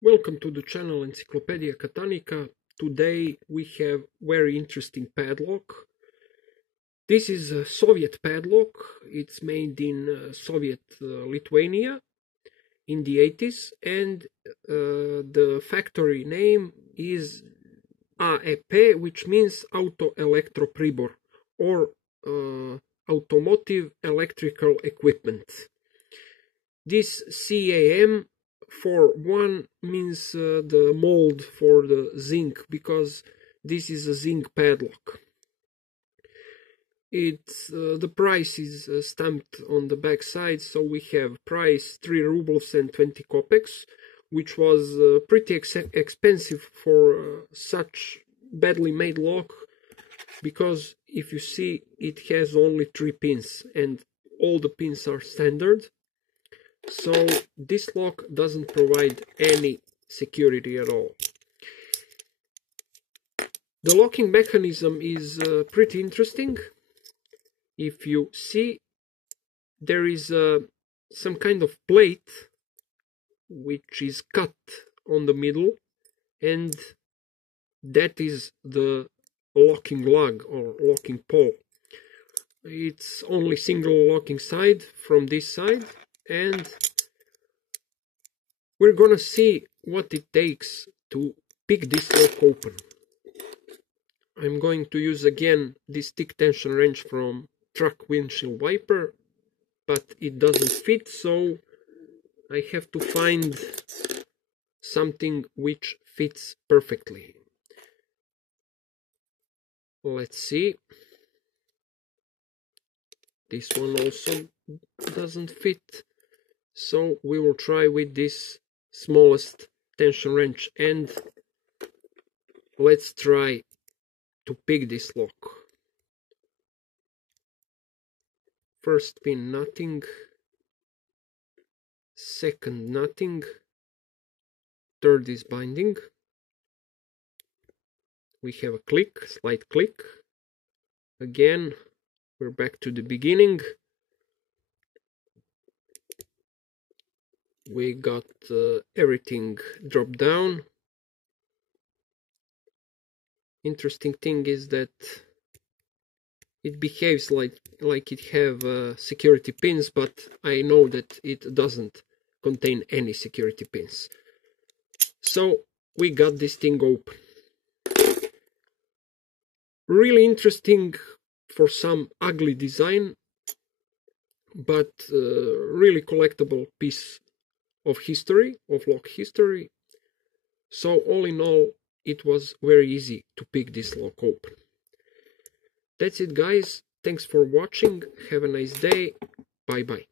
Welcome to the channel Encyclopedia Catanica. Today we have very interesting padlock. This is a Soviet padlock. It's made in Soviet Lithuania in the 80s, and the factory name is AEP, which means Auto Electro Pribor, or Automotive Electrical Equipment. This CAM for one means the mold for the zinc, because this is a zinc padlock. The price is stamped on the back side, so we have price 3 rubles and 20 kopecks, which was pretty expensive for such badly made lock, because if you see, it has only 3 pins and all the pins are standard. So this lock doesn't provide any security at all. The locking mechanism is pretty interesting. If you see, there is some kind of plate which is cut on the middle, and that is the locking lug or locking pole. It's only single locking side from this side, and we're gonna see what it takes to pick this lock open. I'm going to use again this thick tension wrench from truck windshield wiper, but it doesn't fit, so I have to find something which fits perfectly. Let's see. This one also doesn't fit, so we will try with this smallest tension wrench, and let's try to pick this lock. First pin nothing, second nothing, third is binding. We have a click, slight click. Again, we're back to the beginning. We got everything dropped down. Interesting thing is that it behaves like it have security pins, but I know that it doesn't contain any security pins. So we got this thing open. Really interesting for some ugly design, but really collectible piece of history, of lock history. So all in all, it was very easy to pick this lock open. That's it, guys. Thanks for watching. Have a nice day. Bye bye.